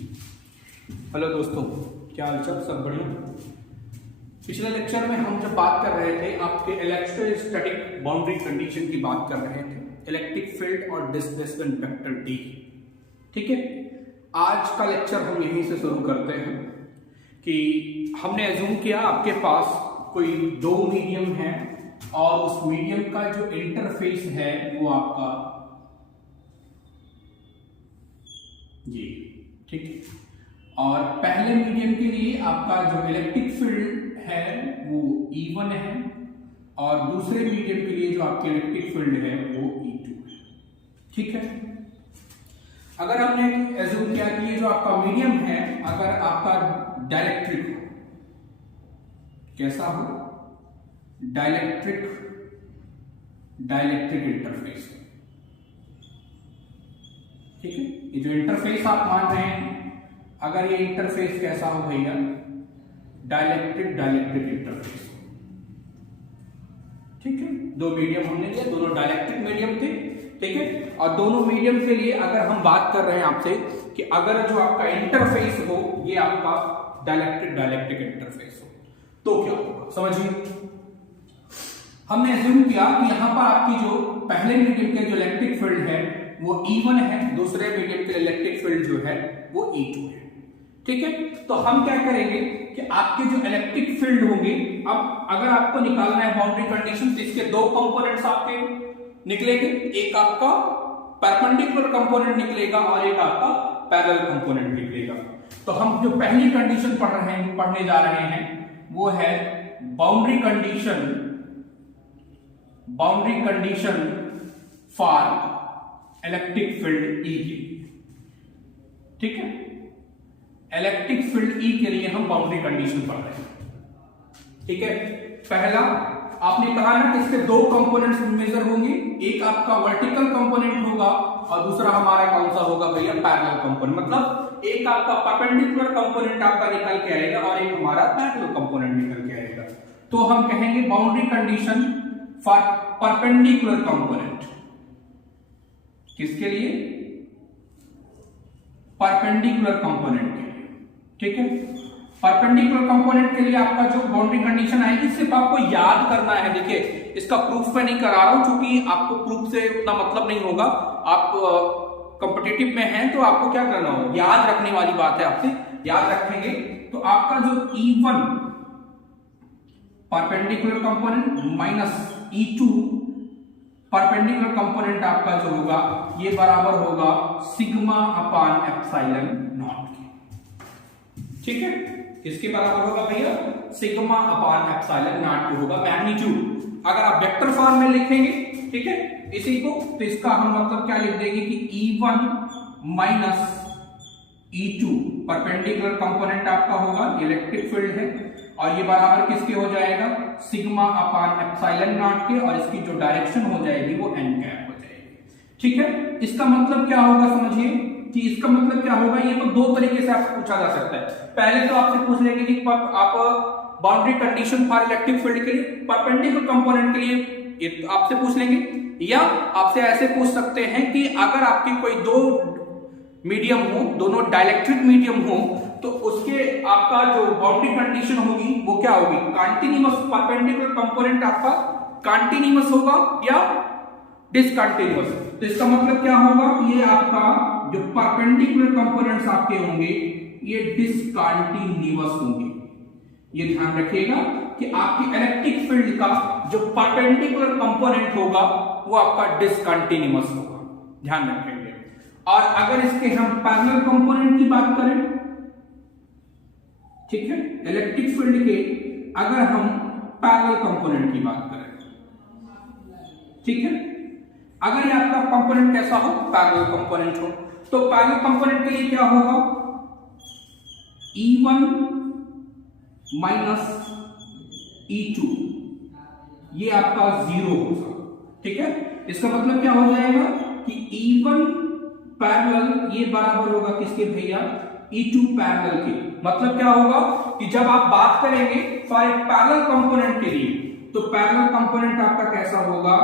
Hello दोस्तों, क्या हालचाल? सब बढ़िया। पिछले लेक्चर में हम जब बात कर रहे थे आपके इलेक्ट्रोस्टैटिक बाउंड्री कंडीशन की बात कर रहे थे, इलेक्ट्रिक फील्ड और डिस्प्लेसमेंट वेक्टर डी। ठीक है, आज का लेक्चर हम यहीं से शुरू करते हैं कि हमने एज्यूम किया आपके पास कोई दो मीडियम है और उस मीडियम का जो इंटरफेस है वो आपका ये, ठीक है। और पहले मीडियम के लिए आपका जो इलेक्ट्रिक फील्ड है वो E1 है और दूसरे मीडियम के लिए जो आपकी इलेक्ट्रिक फील्ड है वो E2 है। ठीक है, अगर हमने एज्यूम किया कि ये जो आपका मीडियम है अगर आपका डाइलेक्ट्रिक हो, कैसा हो? Dielectric interface. ठीक है, ये जो इंटरफेस आप मान रहे हैं, अगर ये इंटरफेस कैसा हो भैया? Dielectric interface. ठीक है, दो मीडियम हमने लिया, दोनों डाइलेक्ट्रिक मीडियम थे। ठीक है, और दोनों मीडियम के लिए अगर हम बात कर रहे हैं आपसे कि अगर जो आपका इंटरफेस हो ये आपका डाइलेक्ट्रिक इंटरफेस हो तो क्या होगा, समझिए। हमने एज्यूम किया कि यहां पर आपकी जो पहले मीडियम के जो इलेक्ट्रिक फील्ड है वो E1 है, दूसरे मीडियम के इलेक्ट्रिक फील्ड जो है वो E2 है। ठीक है, तो हम क्या करेंगे कि आपके जो इलेक्ट्रिक फील्ड होंगे, अब अगर आपको निकालना है बाउंड्री कंडीशन तो इसके दो कंपोनेंट्स आपके निकलेंगे, एक आपका परपेंडिकुलर कंपोनेंट निकलेगा और एक आपका पैरेलल कंपोनेंट निकलेगा। तो हम जो पहली कंडीशन पढ़ने जा रहे हैं वो है boundary condition for electric field E की। ठीक है, इलेक्ट्रिक फील्ड E के लिए हम बाउंड्री कंडीशन पढ़ रहे हैं। ठीक है, पहला आपने कहा ना कि इसके दो कंपोनेंट्स मेजर होंगे, एक आपका वर्टिकल कंपोनेंट होगा और दूसरा हमारा कौन सा होगा भैया? Parallel component. मतलब एक आपका परपेंडिकुलर कंपोनेंट आपका निकल के आएगा और एक हमारा पैरेलल कंपोनेंट निकल के आएगा। तो हम कहेंगे boundary condition for perpendicular component. किसके लिए? परपेंडिकुलर कंपोनेंट के लिए। ठीक है, परपेंडिकुलर कंपोनेंट के लिए आपका जो बाउंड्री कंडीशन आएगी सिर्फ आपको याद करना है। देखिए, इसका प्रूफ मैं नहीं करा रहा हूं क्योंकि आपको प्रूफ से उतना मतलब नहीं होगा। आप कॉम्पिटिटिव में हैं तो आपको क्या करना होगा? याद रखने वाली बात है, आपसे याद रखेंगे तो आपका जो E1 perpendicular component minus E2 perpendicular component आपका जो होगा ये बराबर होगा सिग्मा अपान एप्सिलॉन नॉट के। ठीक है, किसके बराबर होगा भैया? सिग्मा अपान एप्सिलॉन नॉट के होगा मैग्नीट्यूड। अगर आप वेक्टर फॉर्म में लिखेंगे, ठीक है, इसी को, तो इसका हम मतलब क्या लिख देंगे कि E1 minus E2 perpendicular component आपका होगा, इलेक्ट्रिक फील्ड है, और ये बराबर किसके हो जाएगा? सिग्मा अपान एप्सिलॉन नॉट के, और इसकी जो डायरेक्शन हो जाएगी वो n कैप हो जाएगी। ठीक है, इसका मतलब क्या होगा समझिए कि इसका मतलब क्या होगा, ये तो दो तरीके से आपसे पूछा जा सकता है। पहले तो आपसे पूछ लेंगे कि आप boundary condition for electric field के लिए परपेंडिकुलर कंपोनेंट के लिए आपसे पूछ लेंगे, या आपसे ऐसे पूछ सकते हैं कि अगर आपकी कोई दो मीडियम हो, दोनों डाइलेक्ट्रिक मीडियम हो, तो उसके आपका जो बाउंड्री कंडीशन होगी वो क्या होगी? कंटीन्यूअस परपेंडिकुलर कंपोनेंट आपका कंटीन्यूअस होगा या डिसकंटीन्यूअस। तो इसका मतलब क्या होगा कि ये आपका जो परपेंडिकुलर कंपोनेंट्स आपके होंगे ये डिसकंटीन्यूअस होंगे। ये ध्यान रखिएगा कि आपकी इलेक्ट्रिक फील्ड का जो परपेंडिकुलर कंपोनेंट होगा वो आपका डिसकंटीन्यूअस होगा, ध्यान रखेंगे। और अगर इसके हम पैरेलल कंपोनेंट की बात करें, ठीक है, इलेक्ट्रिक फील्ड के अगर हम पैरेलल कंपोनेंट की बात करें, ठीक है, अगर ये आपका कंपोनेंट कैसा हो? पैरेलल कंपोनेंट हो, तो पैरेलल कंपोनेंट के लिए क्या होगा? E1 माइनस E2 ये आपका 0 होगा। ठीक है, इसका मतलब क्या हो जाएगा कि E1 पैरेलल ये बराबर होगा किसके भैया? E2 पैरेलल के। मतलब क्या होगा कि जब आप बात करेंगे फॉर ए पैरेलल कंपोनेंट के लिए, तो पैरेलल कंपोनेंट आपका कैसा होगा?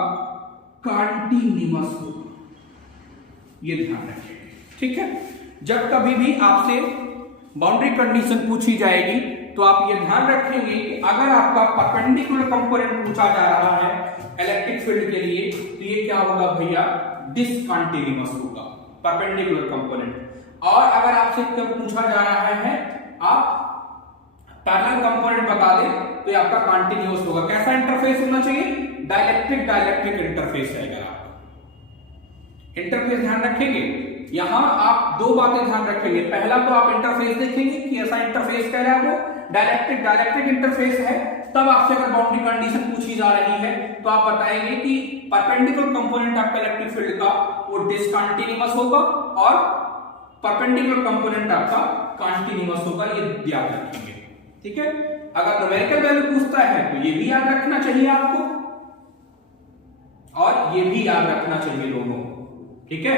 कंटीन्यूअस होगा। ये ध्यान रखिए। ठीक है, जब कभी भी आपसे बाउंड्री कंडीशन पूछी जाएगी तो आप ये ध्यान रखेंगे कि अगर आपका परपेंडिकुलर कंपोनेंट पूछा जा रहा है इलेक्ट्रिक फील्ड के लिए तो ये क्या होगा भैया, डिसकंटीन्यूअस होगा परपेंडिकुलर कंपोनेंट। और अगर आपसे पूछा जा रहा है आप पैरेलल कंपोनेंट बता दें तो ये आपका कंटीन्यूअस होगा। कैसा इंटरफेस होना चाहिए, डाइलेक्ट्रिक डाइलेक्ट्रिक इंटरफेस रहेगा आपका। इंटरफेस ध्यान रखेंगे, यहां आप दो बातें ध्यान रखेंगे। पहला तो आप इंटरफेस देखेंगे कि ऐसा इंटरफेस कह रहा है वो डाइलेक्ट्रिक डाइलेक्ट्रिक इंटरफेस है। तब आपसे अगर बाउंड्री कंडीशन पूछी जा रही है तो आप बताएंगे कि परपेंडिकुलर कंपोनेंट आपका इलेक्ट्रिक फील्ड का वो डिसकंटीन्यूअस होगा और परपेंडिकुलर कंपोनेंट आपका कंटीन्यूअस होगा। ये याद रखेंगे, ठीक है। अगर न्यूमेरिकल वैल्यू पूछता है तो ये भी याद रखना चाहिए आपको और ये भी याद रखना चाहिए दोनों, ठीक है।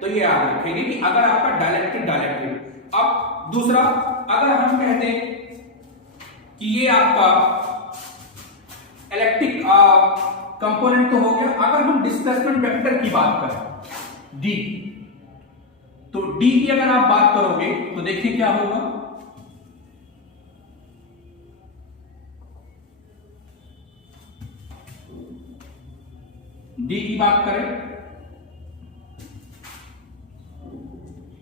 तो ये याद रखेंगे कि अगर आपका डाइलेक्ट्रिक डाइलेक्ट्रिक। अब दूसरा, अगर हम कहते हैं कि ये आपका इलेक्ट्रिक कंपोनेंट तो हो गया, अगर हम डिस्प्लेसमेंट वेक्टर की बात करें डी, तो डी की अगर आप बात करोगे तो देखिए क्या होगा, डी की बात करें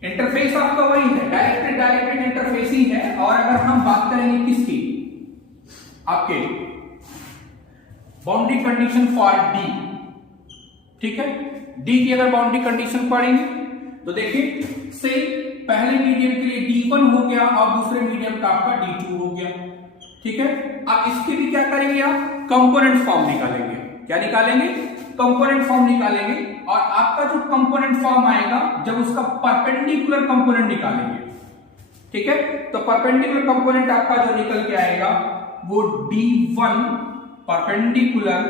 इंटरफेस आपका वही है, डाइलेक्ट्रिक डाइलेक्ट्रिक इंटरफेस ही है। और अगर हम बात करेंगे किसकी, आपके बाउंड्री कंडीशन फॉर डी, ठीक है। डी की अगर बाउंड्री कंडीशन पढ़ेंगे तो देखिए से पहले मीडियम के लिए D1 हो गया और दूसरे मीडियम का आपका D2 हो गया, ठीक है। अब इसके भी क्या करेंगे आप, कंपोनेंट फॉर्म निकालेंगे। क्या निकालेंगे, कंपोनेंट फॉर्म निकालेंगे। और आपका जो कंपोनेंट फॉर्म आएगा जब उसका परपेंडिकुलर कंपोनेंट निकालेंगे, ठीक है। तो परपेंडिकुलर कंपोनेंट आपका जो निकल के आएगा वो D1 perpendicular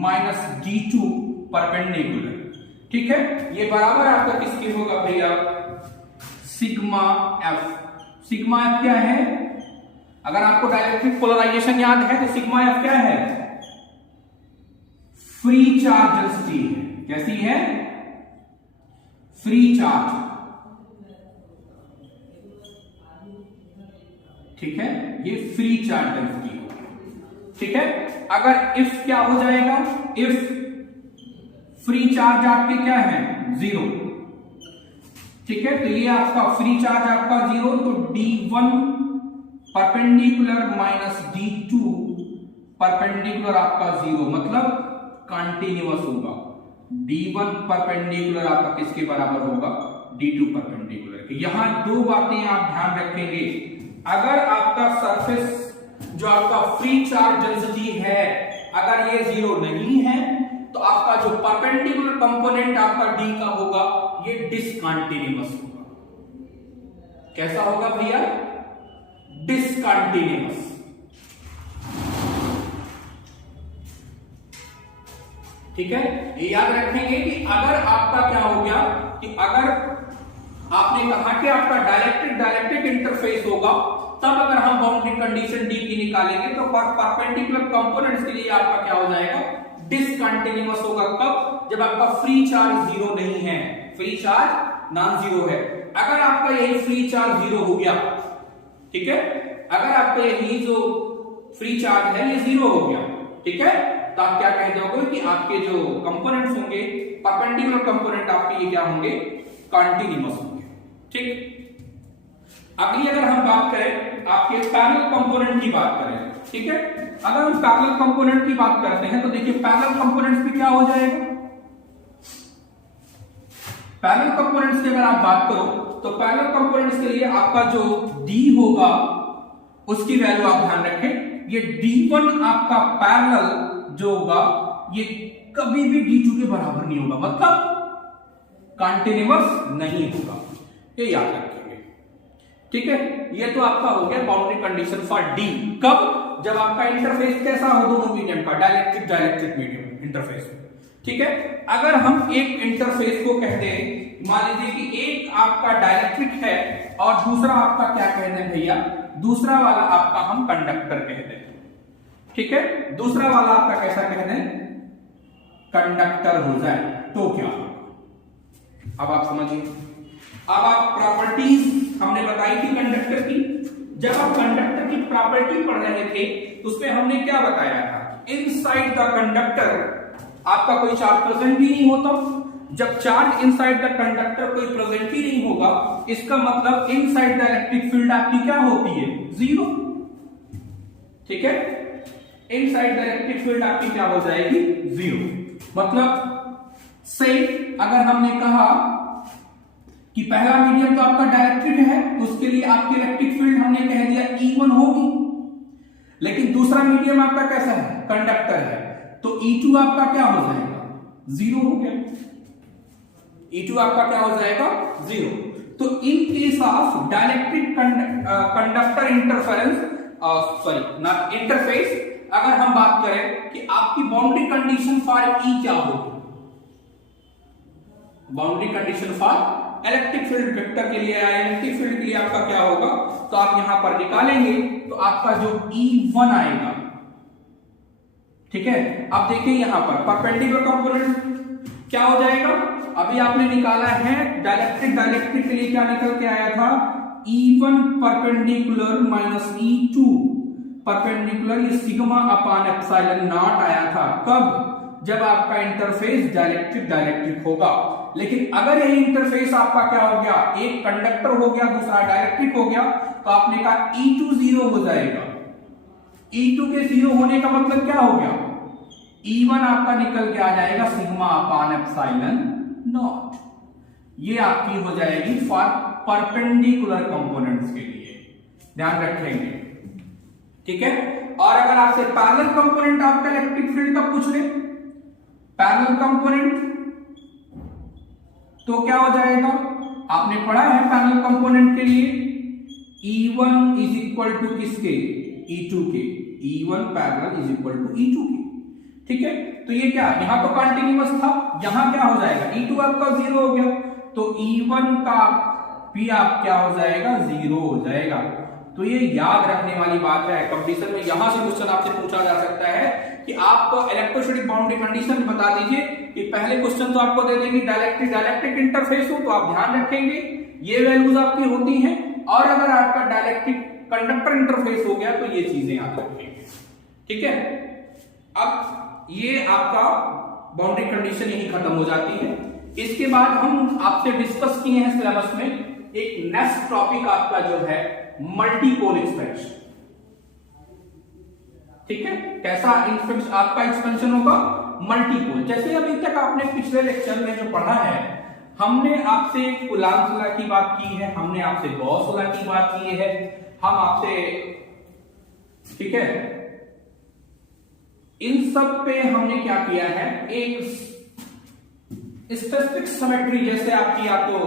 minus D2 perpendicular, ठीक है। ये बराबर आपका किसके होगा भैया, सिग्मा एफ। सिग्मा एफ क्या है, अगर आपको डाइलेक्ट्रिक पोलराइजेशन याद है तो सिग्मा एफ क्या है, फ्री चार्ज डेंसिटी है। कैसी है, फ्री चार्ज, ठीक है। ये फ्री चार्ज डेंसिटी होगी, ठीक है। अगर इफ क्या हो जाएगा, इफ फ्री चार्ज आपके क्या है, जीरो, ठीक है। तो ये आपका फ्री चार्ज आपका जीरो, तो D1 perpendicular minus D2 perpendicular आपका जीरो, मतलब कंटीन्यूअस होगा। D1 परपेंडिकुलर आपका किसके बराबर होगा, D2 परपेंडिकुलर। यहां दो बातें आप ध्यान रखेंगे, अगर आपका सरफेस जो आपका फ्री चार्ज डेंसिटी है अगर ये जीरो नहीं है तो आपका जो परपेंडिकुलर कंपोनेंट आपका D का होगा ये डिसकंटीन्यूअस होगा। कैसा होगा भैया, डिसकंटीन्यूअस, ठीक है। ये याद रखेंगे कि अगर आपका क्या हो गया कि अगर आपने कहा कि आपका डाइलेक्ट्रिक डाइलेक्ट्रिक इंटरफेस होगा तब अगर हम बाउंड्री कंडीशन डी की निकालेंगे तो परपेंडिकुलर कंपोनेंट्स के लिए आपका क्या हो जाएगा, डिसकंटीन्यूअस होगा। कब, जब आपका फ्री चार्ज जीरो नहीं है, फ्री चार्ज नॉन जीरो है। अगर आपका यही फ्री चार्ज जीरो हो गया, ठीक है, अगर आपका यही जो फ्री चार्ज है ये जीरो हो गया, ठीक है, तो आप क्या कह दोगे कि आपके जो कंपोनेंट्स होंगे परपेंडिकुलर कंपोनेंट आपके ये क्या होंगे, कंटीन्यूअस होंगे, ठीक। अगली अगर हम बात करें आपके पैरेलल कंपोनेंट की बात करें, ठीक है। अगर हम पैरेलल कंपोनेंट की बात करते हैं तो देखिए पैरेलल कंपोनेंट्स में क्या हो जाएगा, पैरेलल कंपोनेंट्स की अगर आप बात करो तो पैरेलल कंपोनेंट्स के लिए आपका जो D होगा उसकी वैल्यू आप ध्यान रखें, ये D1 आपका पैरेलल जो होगा ये कभी भी D2 के बराबर नहीं होगा, मतलब कंटीन्यूअस नहीं होगा, ये याद रखेंगे, ठीक है। ये तो आपका हो गया बाउंड्री कंडीशन फॉर D। कब, जब आपका इंटरफेस कैसा हो दोनों मीडियम का, डाइलेक्ट्रिक डाइलेक्ट्रिक मीडियम इंटरफेस, ठीक है। अगर हम एक इंटरफेस को कहते हैं, मान लीजिए कि एक आपका डाइलेक्ट्रिक है और दूसरा आपका क्या कहते हैं भैया, दूसरा वाला आपका हम कंडक्टर कहते हैं, ठीक है। दूसरा वाला आपका कैसा कहते हैं, कंडक्टर हो जाए तो क्या, अब आप समझिए अब आप प्रॉपर्टीज हमने बताई थी कंडक्टर की। जब आप कंडक्टर की प्रॉपर्टी पढ़ रहे थे तो उसमें हमने क्या बताया था, इनसाइड द कंडक्टर आपका कोई चार्ज प्रेजेंट ही नहीं होता। जब चार्ज इनसाइड द कंडक्टर कोई प्रेजेंट ही नहीं होगा, इसका मतलब इनसाइड द इलेक्ट्रिक फील्ड आपकी क्या होती है, जीरो। ठीक है, इनसाइड द इलेक्ट्रिक फील्ड आपकी क्या हो जाएगी, जीरो। मतलब से अगर हमने कहा कि पहला मीडियम तो आपका डाइलेक्ट्रिक है, तो उसके लिए आपकी इलेक्ट्रिक फील्ड हमने कह दिया E1 होगी। लेकिन दूसरा मीडियम आपका कैसा है, कंडक्टर है, तो E2 आपका क्या हो जाएगा, जीरो हो गया। E2 आपका क्या हो जाएगा, जीरो। तो in case of dielectric conductor interference, sorry not interface, अगर हम बात करें कि आपकी बाउंड्री कंडीशन फॉर E क्या होगी, boundary condition for electric field vector के लिए, इलेक्ट्रिक फील्ड के लिए आपका क्या होगा, तो आप यहां पर निकालेंगे तो आपका जो E1 आएगा। ठीक है, अब देखिए यहां पर परपेंडिकुलर कंपोनेंट क्या हो जाएगा, अभी आपने निकाला है डाइलेक्ट्रिक के लिए क्या निकल के आया था, E1 perpendicular minus E2 perpendicular, ये सिग्मा अपान एप्सिलॉन नॉट आया था। कब, जब आपका इंटरफेस डाइलेक्ट्रिक होगा। लेकिन अगर यही इंटरफेस आपका क्या हो गया, एक कंडक्टर हो गया दूसरा डाइलेक्ट्रिक हो गया, तो आपने कहा E2 जीरो हो जाएगा। E2 के जीरो होने का मतलब क्या हो गया, E1 आपका निकल के आ जाएगा सिग्मा अपान एप्सिलॉन नॉट। ये आपकी हो जाएगी फॉर परपेंडिकुलर कंपोनेंट्स के लिए, ध्यान रखेंगे। ठीक है, और अगर आपसे पैरेलल कंपोनेंट आपका इलेक्ट्रिक फील्ड का पूछ ले, पैरेलल कंपोनेंट तो क्या हो जाएगा, आपने पढ़ा है पैरेलल कंपोनेंट के लिए E1 इज इक्वल टू किसके, E2 के, E1 parallel is equal to E2 के। ठीक है, तो ये क्या, यहां तो कंटिन्यूअस था, यहां क्या हो जाएगा, E2 आपका जीरो हो गया, तो E1 का भी आप क्या हो जाएगा, जीरो हो जाएगा। तो ये याद रखने वाली बात है, कंपटीशन में यहां से क्वेश्चन आपसे पूछा जा सकता है कि आप इलेक्ट्रोस्टैटिक बाउंड्री कंडीशन बता दीजिए। कि पहले क्वेश्चन तो आपको दे देंगे डाइलेक्ट्रिक इंटरफेस हो, तो आप ध्यान रखेंगे ये वैल्यूज आपकी होती हैं, और अगर आपका डाइलेक्ट्रिक कंडक्टर इंटरफेस हो गया तो ये चीजें याद रखेंगे। ठीक है, अब ये आपका बाउंड्री कंडीशन यही खत्म हो जाती है। इसके बाद हम आपसे डिस्कस किए हैं सिलेबस में एक नेक्स्ट टॉपिक आपका जो है मल्टीपोल एक्सपेंशन। ठीक है, कैसा आपका एक्सपेंशन होगा, मल्टीपोल। जैसे अभी तक आपने पिछले लेक्चर में जो पढ़ा है, हमने आपसे कूलॉम्स लॉ की बात की है, हमने आपसे गॉस लॉ की बात की है, हम आपसे, ठीक है, इन सब पे हमने क्या किया है, एक स्पेसिफिक सिमेट्री, जैसे आपकी या तो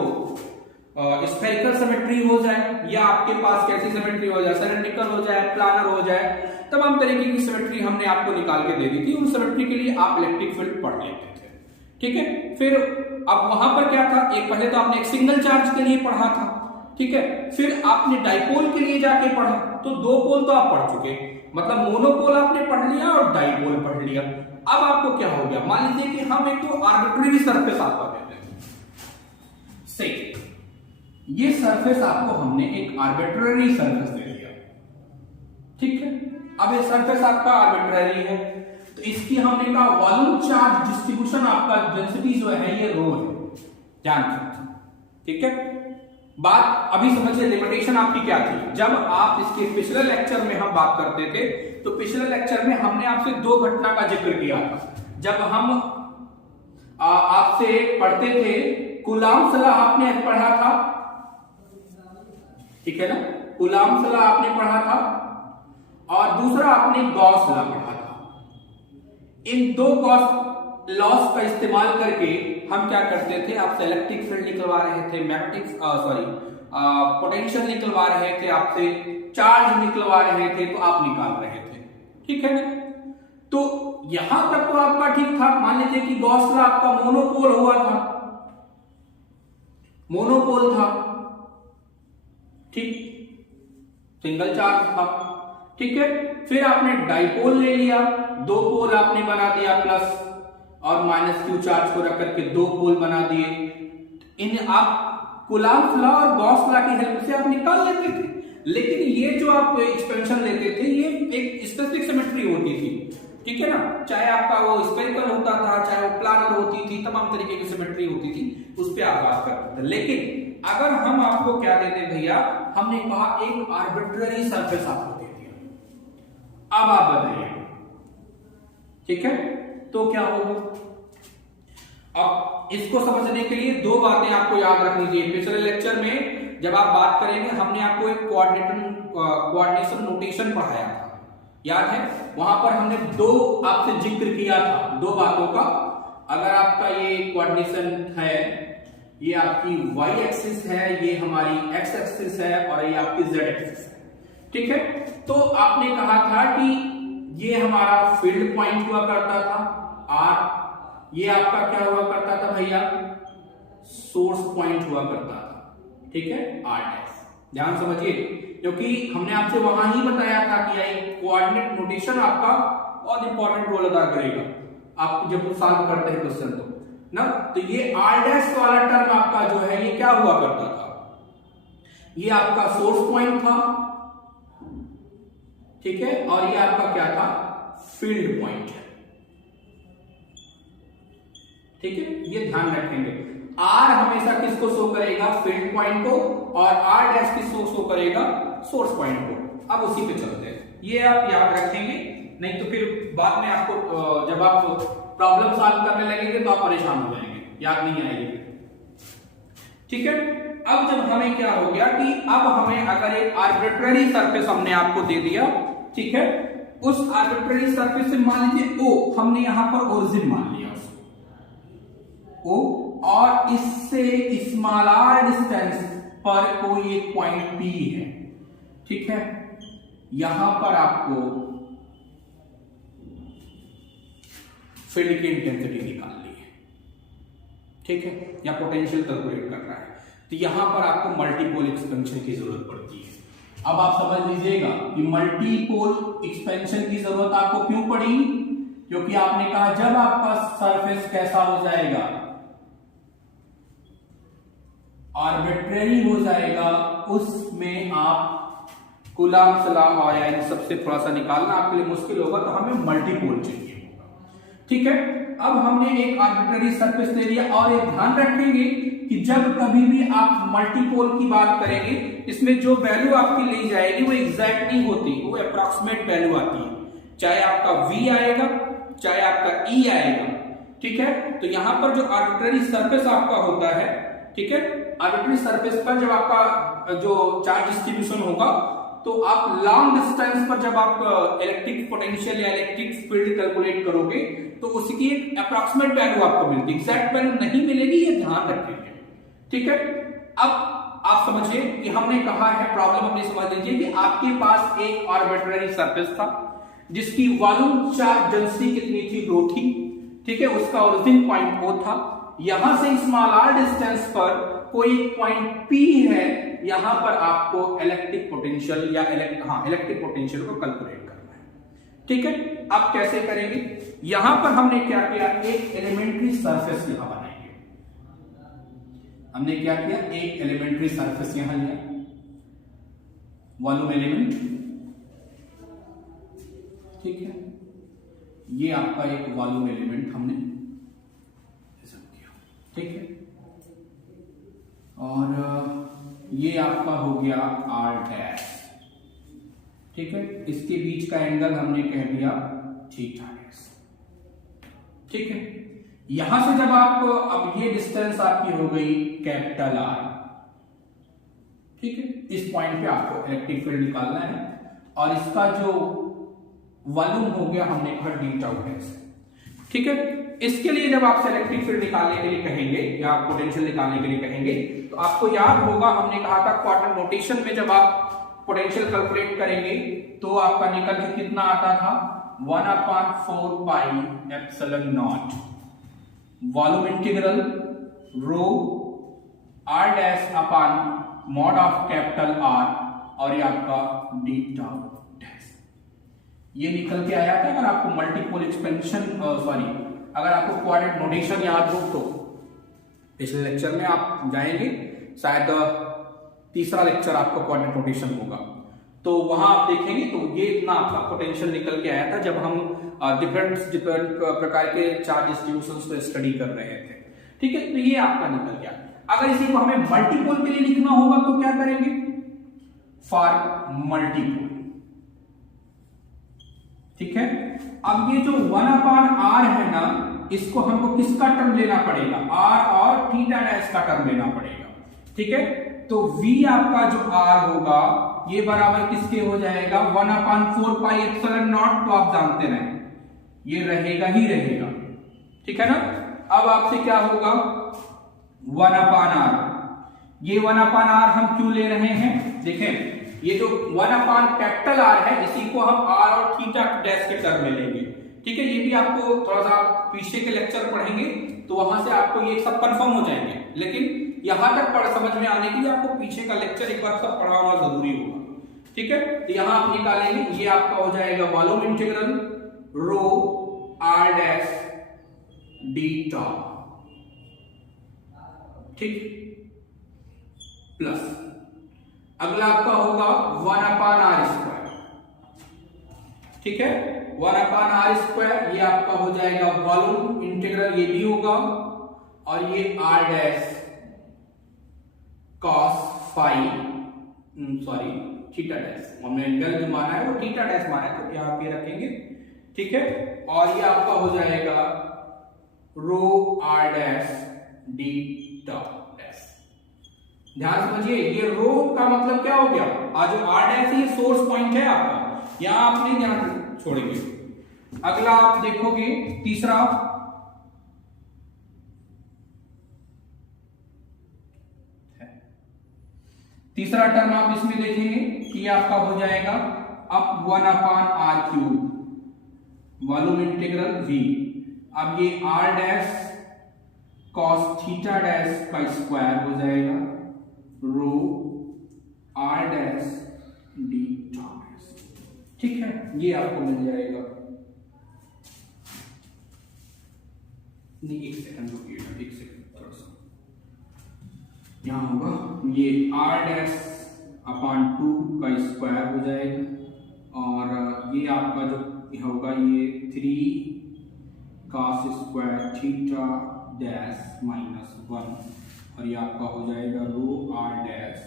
स्फेरिकल सिमेट्री हो जाए, या आपके पास कैसी सिमेट्री हो जाए, सिलेंड्रिकल हो जाए, प्लानर हो जाए, तमाम तरीके की सिमेट्री हमने आपको निकाल के दे दी थी। उन सिमेट्री के लिए आप इलेक्ट्रिक फील्ड पढ़ लेते थे। ठीक है, फिर अब वहां पर क्या था, एक पहले तो आपने एक सिंगल चार्ज के लिए पढ़ा था, ठीक है, फिर आपने डाइपोल के लिए जाके पढ़ा, तो दो पोल तो आप पढ़ चुके, मतलब मोनोपोल आपने पढ़ लिया और डाइपोल पढ़ लिया। अब आपको क्या हो गया, मान लीजिए कि हम एक तो आर्बिट्रेरी सरफेस आपका देते हैं, से ये सरफेस आपको हमने एक आर्बिट्रेरी सरफेस दे दिया। ठीक है, अब ये सरफेस आपका आर्बिट्रेरी है, तो इसकी हमने कहा वॉल्यूम चार्ज डिस्ट्रीब्यूशन आपका डेंसिटी जो है ये रो है, ध्यान रखिए। ठीक है, बात अभी समझिए, लिमिटेशन आपकी क्या थी। जब आप इसके पिछले लेक्चर में हम बात करते थे, तो पिछले लेक्चर में हमने आपसे दो घटना का जिक्र किया था। जब हम आपसे पढ़ते थे, कूलॉम्स लॉ आपने पढ़ा था, ठीक है ना, कूलॉम्स लॉ आपने पढ़ा था, और दूसरा आपने गॉस लॉ पढ़ा था। इन दो गॉस लॉस का इस्तेमाल करके हम क्या करते थे, आपसे इलेक्ट्रिक फील्ड निकलवा रहे थे, मैग्नेटिक पोटेंशियल निकलवा रहे थे, आपसे चार्ज निकलवा रहे थे, तो आप निकाल रहे थे। ठीक है ना, तो यहां तक तो आपका ठीक था। मान लीजिए कि गॉस लॉ आपका मोनोपोल हुआ था, मोनोपोल था, ठीक, सिंगल चार्ज था। ठीक है, फिर आपने डाइपोल ले लिया, दो पोल आपने बना दिया, प्लस और माइनस क्यू चार्ज को रख करके दो पोल बना दिए। इन आप कूलम्ब्स लॉ और गॉस लॉ की हेल्प से आप निकाल लेते थे। लेकिन ये जो आप एक्सपेंशन लेते थे ये एक स्पेसिफिक सिमेट्री होती थी, ठीक है ना, चाहे आपका वो स्फेरिकल होता था, चाहे वो प्लानर होती थी, तमाम तरीके की सिमेट्री होती थी, उस पे आप बात करते थे। लेकिन अगर हम आपको क्या देते भैया, हमने कहा एक आर्बिट्ररी सरफेस आपको दे दिया, अब आप बताइए, ठीक है, तो क्या होगा। अब इसको समझने के लिए दो बातें आपको याद रखनी चाहिए। पिछले लेक्चर में जब आप बात करेंगे हमने आपको एक कोऑर्डिनेशन नोटेशन पढ़ाया था, याद है, वहां पर हमने दो आपसे जिक्र किया था, दो बातों का। अगर आपका ये कोऑर्डिनेशन है, ये आपकी y एक्सिस है, ये हमारी x एक्सिस है और ये आपकी z एक्सिस है, ठीक है। तो आपने कहा था कि ये हमारा फील्ड पॉइंट हुआ करता था r, ये आपका क्या हुआ करता था भैया, सोर्स पॉइंट हुआ करता था, ठीक है, r'। ध्यान समझिए, क्योंकि हमने आपसे वहां ही बताया था कि यह कोऑर्डिनेट नोटेशन आपका बहुत इंपॉर्टेंट रोल अदा करेगा आप जब सॉल्व करते हैं क्वेश्चन तो ना। तो ये r' वाला टर्म आपका जो है ये क्या हुआ करता था, ये आपका सोर्स पॉइंट था, ठीक है, और ये आपका क्या था, फील्ड पॉइंट है, ठीक है। ये ध्यान रखेंगे, r हमेशा किसको शो करेगा, फील्ड पॉइंट को, और r' किसको शो करेगा, सोर्स पॉइंट को। अब उसी पे चलते हैं, ये आप याद रखेंगे, नहीं तो फिर बाद में आपको जब आप प्रॉब्लम सॉल्व करने लगेंगे तो आप परेशान हो जाएंगे, याद नहीं आएगी, ठीक है। अब जब हमें क्या हो गया कि अब हमें अगर एक आर्बिट्ररी सरफेस हमने आपको दे दिया, ठीक है, उस आर्बिट्ररी सरफेस से मान लीजिए O, हमने यहां पर ओरिजिन मान लिया उसको O, और इससे स्मॉल r डिस्टेंस पर कोई एक पॉइंट P है, ठीक है। यहां पर आपको फील्ड की इंटेंसिटी निकालनी है, ठीक है, या पोटेंशियल कैलकुलेट करना है, तो यहां पर आपको मल्टीपोल एक्सपेंशन की जरूरत पड़ती है। अब आप समझ लीजिएगा कि मल्टीपोल एक्सपेंशन की जरूरत आपको क्यों पड़ी, क्योंकि आपने कहा जब आपका सरफेस कैसा हो जाएगा, आर्बिट्रेरी हो जाएगा, उसमें आप कूलम्ब्स लॉ और या इन सबसे थोड़ा सा निकालना आपके लिए मुश्किल होगा, तो हमें मल्टीपोल चाहिए होगा, ठीक है। अब हमने एक आर्बिट्ररी सरफेस दे दिया, और एक ध्यान रखेंगे कि जब कभी भी आप मल्टीपोल की बात करेंगे, इसमें जो वैल्यू आपकी ली जाएगी वो एग्जैक्ट नहीं होती, वो अप्रॉक्सीमेट वैल्यू आती है, चाहे आपका v आएगा, चाहे आपका e आएगा, ठीक है। तो यहां पर जो आर्बिट्ररी सरफेस आपका होता है, ठीक है, आर्बिट्ररी सरफेस पर जब आपका जो चार्ज डिस्ट्रीब्यूशन होगा, तो आप लॉन्ग डिस्टेंस पर जब आप इलेक्ट्रिक पोटेंशियल या इलेक्ट्रिक फील्ड कैलकुलेट करोगे तो उसकी एक अप्रॉक्सीमेट वैल्यू आपको मिलती है, एग्जैक्ट वैल्यू नहीं मिलेगी, ये ध्यान रखेंगे, ठीक है। अब आप समझिए कि हमने कहा है, प्रॉब्लम अपनी समझ लीजिए कि आपके पास एक आर्बिट्ररी सरफेस था जिसकी वॉल्यूम चार्ज डेंसिटी कितनी थी, रो थी, ठीक है, उसका ओरिजिन पॉइंट O था, यहां से स्मॉल r डिस्टेंस पर कोई पॉइंट P है, यहां पर आपको इलेक्ट्रिक पोटेंशियल या इलेक्ट्रिक पोटेंशियल को कैलकुलेट करना है, ठीक है। अब कैसे करेंगे, यहां पर हमने क्या किया, एक एलिमेंट्री सरफेस यहां बनाएंगे, हमने क्या किया, एक एलिमेंट्री सरफेस यहां लिया, वॉल्यूम एलिमेंट, ठीक है, ये आपका एक वॉल्यूम एलिमेंट हमने किया, ठीक है, और ये आपका हो गया r', ठीक है, इसके बीच का एंगल हमने कह दिया थीटा, ठीक है। यहां से जब आप, अब ये डिस्टेंस आपकी हो गई कैपिटल R, ठीक है, इस पॉइंट पे आपको इलेक्ट्रिक फील्ड निकालना है, और इसका जो वॉल्यूम हो गया हमने कहा d tau x, ठीक है। इसके लिए जब आपसे इलेक्ट्रिक फील्ड निकालने के लिए कहेंगे या पोटेंशियल निकालने के लिए कहेंगे, तो आपको याद होगा हमने कहा था क्वार्टर नोटेशन में जब आप पोटेंशियल कैलकुलेट करेंगे तो आपका निकल के कितना आता था, 1/4 pi epsilon naught volume integral rho r' upon mod of capital R, और ये आपका d tau डैश, ये निकल के आया था। अगर आपको मल्टीपोल एक्सपेंशन अगर आपको कोऑर्डिनेट नोटेशन याद हो तो पिछले लेक्चर में आप जाएंगे शायद तीसरा लेक्चर आपका कोऑर्डिनेट रोटेशन होगा, तो वहां आप देखेंगे तो ये इतना आपका पोटेंशियल निकल के आया था जब हम डिफरेंट प्रकार के चार्ज डिस्ट्रीब्यूशंस को स्टडी कर रहे थे। ठीक है, तो ये आपका निकल गया। अगर इसी को हमें मल्टीपोल के लिए लिखना होगा तो क्या करेंगे, फॉर मल्टीपोल। ठीक है, अब ये जो 1/r है ना, इसको हमको किसका टर्म लेना पड़ेगा, r और थीटा डैश का टर्म लेना पड़ेगा। ठीक है, तो v आपका जो r होगा ये बराबर किसके हो जाएगा, 1/4 पाई एप्सिलॉन नॉट, तो आप जानते रहे ये रहेगा ही रहेगा। ठीक है ना, अब आपसे क्या होगा 1/r, ये 1/r हम क्यों ले रहे हैं, देखें ये जो 1/R है इसी को हम r और थीटा डैश के टर्म में लेंगे। ठीक है, ये भी आपको थोड़ा सा पीछे के लेक्चर पढ़ेंगे तो वहां से आपको ये सब कंफर्म हो जाएंगे, लेकिन यहां तक पढ़ समझ में आने के लिए आपको पीछे का लेक्चर एक बार सब पढ़ा होना जरूरी होगा। ठीक है, तो यहां आप निकालेंगे, ये आपका हो जाएगा volume integral rho r dash d top, ठीक, प्लस अगला आपका होगा 1/r²। ठीक है, 1/r², ये आपका हो जाएगा वॉल्यूम इंटीग्रल, ये भी होगा, और ये r dash cos phi, sorry theta dash, हमने एंगल जो माना है वो थीटा डैश माना है तो यहां पे रखेंगे। ठीक है, और ये आपका हो जाएगा रो r dash d top dash. ध्यान समझिए, ये रो का मतलब क्या हो गया, आज जो r डैश ये सोर्स पॉइंट है आपका, यहां आप नहीं ध्यान छोड़ेंगे। अगला आप देखोगे तीसरा, तीसरा टर्म आप इसमें देखेंगे कि आपका हो जाएगा अब 1/r³ वॉल्यूम इंटीग्रल v, अब ये r dash cos theta dash का स्क्वायर हो जाएगा रो r dash d top dash. ठीक है, ये आपको मिल जाएगा, नहीं एक सेकंड रुकिएगा, एक सेकंड थोड़ा सा, यहां होगा ये r डैश अपॉन 2 का स्क्वायर हो जाएगा, और ये आपका जो होगा ये 3 cos स्क्वायर थीटा डैश -1, और ये आपका हो जाएगा रो r dash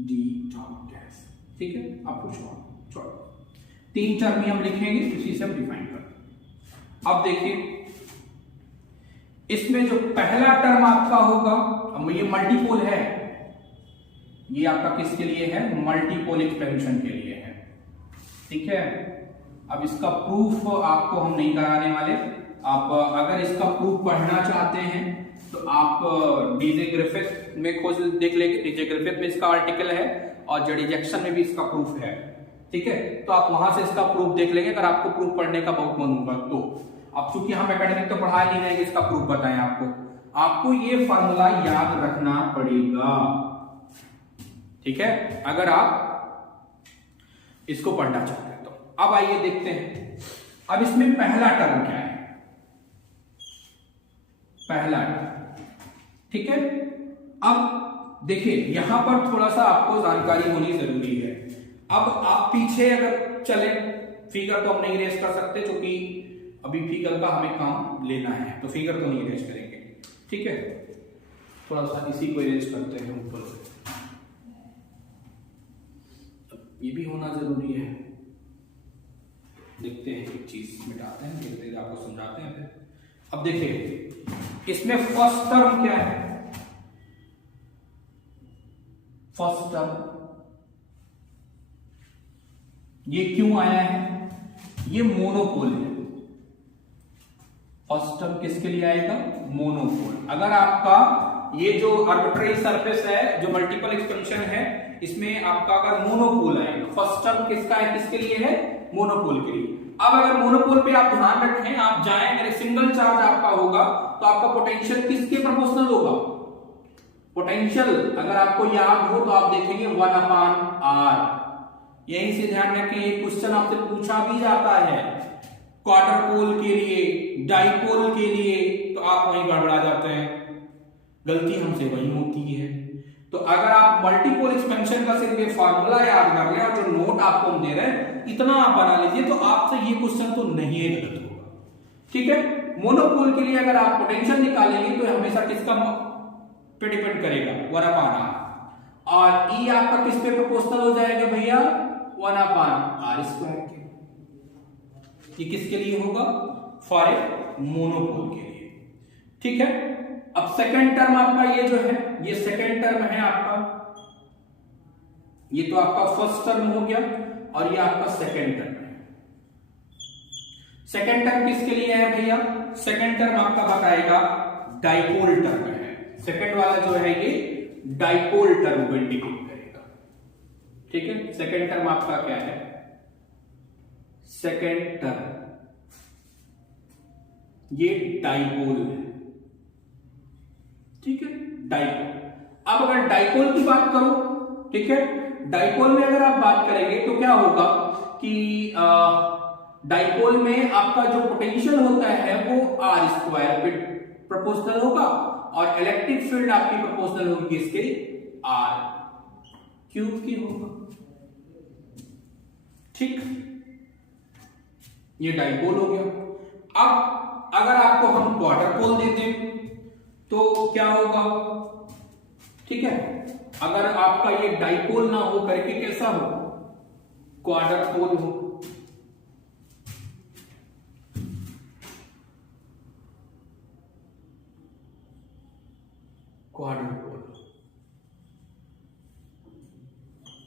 d top dash. ठीक है, आपको छोड़ो, तीन टर्म ही हम लिखेंगे, इसी से हम डिफाइन करते। अब देखिए इसमें जो पहला टर्म आपका होगा, अब ये मल्टीपोल है, ये आपका किसके लिए है, मल्टीपोल एक्सपेंशन के लिए है। ठीक है, अब इसका प्रूफ आपको हम नहीं कराने वाले, आप अगर इसका प्रूफ पढ़ना चाहते हैं तो आप डीजे ग्रिफिथ में खोज देख लेंगे, डीजे ग्रिफिथ में इसका आर्टिकल है और जेडी जैक्सन में भी इसका प्रूफ है। ठीक है, तो आप वहां से इसका प्रूफ देख लेंगे अगर आपको प्रूफ पढ़ने का बहुत मन होगा तो। अब चूंकि हम एकेडमिक तो पढ़ा नहीं रहे, इसका प्रूफ बताएं आपको ये फार्मूला याद रखना पड़ेगा। ठीक है, अगर आप इसको पढ़ना चाहते हैं तो। अब आइए देखते हैं, अब इसमें पहला टर्म क्या है, पहला टर्म। ठीक है, अब देखिए यहां पर थोड़ा सा आपको जानकारी होनी जरूरी है। अब आप पीछे अगर चले, फिगर तो हम नहीं रेस कर सकते क्योंकि अभी फिगर का हमें काम लेना है, तो फिगर तो नहीं रेस करेंगे। ठीक है, थोड़ा सा इसी को रेस करते हैं ऊपर से, ये भी होना जरूरी है। देखते हैं एक चीज मिटाते हैं, धीरे धीरे आपको समझाते हैं। अब देखिए इसमें फर्स्ट टर्म क्या है, फर्स्ट टर्म ये क्यों आया है, ये मोनोपोल है। फर्स्ट टर्म किसके लिए आएगा, मोनोपोल। अगर आपका ये जो आर्बिट्रेरी सरफेस है, जो मल्टीपल एक्सपेंशन है, इसमें आपका अगर मोनोपोल आएगा, फर्स्ट टर्म किसका है, किसके लिए है, मोनोपोल के लिए। अब अगर मोनोपोल पे आप ध्यान रखें, आप जाएं, अगर सिंगल चार्ज आपका होगा तो आपका पोटेंशियल किसके प्रोपोर्शनल होगा, पोटेंशियल अगर आपको याद हो तो आप देखेंगे 1/r। यहीं से ध्यान रखें, ये क्वेश्चन आपसे पूछा भी जाता है क्वार्टर पोल के लिए, डाइपोल के लिए, तो आप वहीं गड़बड़ा जाते हैं, गलती हमसे वही होती है। तो अगर आप मल्टीपोल एक्सपेंशन का सिर्फ ये फार्मूला याद कर लें और जो नोट आपको हम दे रहे हैं इतना आप बना लीजिए, तो आपसे ये क्वेश्चन तो नहीं है गलत होगा। ठीक है, मोनोपोल के लिए अगर आप पोटेंशियल निकालेंगे तो हमेशा किसका पे डिपेंड करेगा, 1/r, और ई आपका किस पे प्रोपोर्शनल हो जाएगा भैया, 1/r² के। ये किसके लिए होगा, फॉर ए मोनोपोल के लिए। ठीक है, अब सेकंड टर्म आपका ये जो है, ये सेकंड टर्म है आपका, ये तो आपका फर्स्ट टर्म हो गया और ये आपका सेकंड टर्म है। सेकंड टर्म किसके लिए है भैया, सेकंड टर्म आपका बताएगा डाइपोल टर्म है। सेकंड वाला जो है ये डाइपोल टर्म को इंडिकेट करेगा। ठीक है, सेकंड टर्म आपका क्या है, सेकंड टर्म ये डाइपोल है। ठीक है, डाइपोल। अब अगर डाइपोल की बात करो, ठीक है, डाइपोल में अगर आप बात करेंगे तो क्या होगा कि डाइपोल में आपका जो पोटेंशियल होता है वो r² पे प्रोपोर्शनल होगा और इलेक्ट्रिक फील्ड आपकी प्रोपोर्शनल होगी किसके, r³ की होगा। ठीक, ये डाइपोल हो गया। अब अगर आपको हम क्वाड्रपोल दे दें तो क्या होगा, ठीक है, अगर आपका ये डाइपोल ना हो करके कैसा हो, क्वाड्रपोल हो। क्वाड्रपोल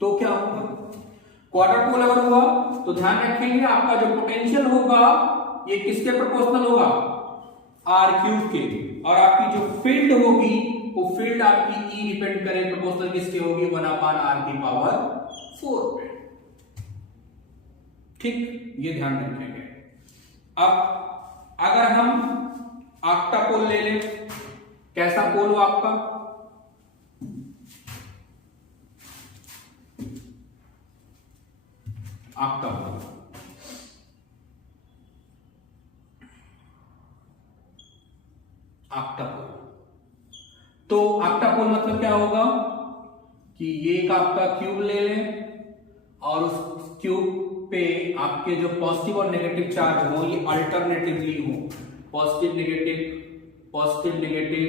तो क्या होगा, क्वाड्रपोल अगर हुआ तो ध्यान रखेंगे आपका जो पोटेंशियल होगा ये किसके प्रोपोर्शनल होगा, r³ के, और आपकी जो फील्ड होगी वो फील्ड आपकी E डिपेंड करे प्रोपोर्शनल किसके होगी, 1/r⁴ पे। ठीक, ये ध्यान रखेंगे। अब अगर हम ऑक्टापोल ले लें, कैसा पोल हो आपका, ऑक्टापोल। ऑक्टापोल तो ऑक्टापोल मतलब क्या होगा कि ये एक आपका क्यूब ले लें और उस क्यूब पे आपके जो पॉजिटिव और नेगेटिव चार्ज हो ये अल्टरनेटिवली हो, positive negative, positive negative,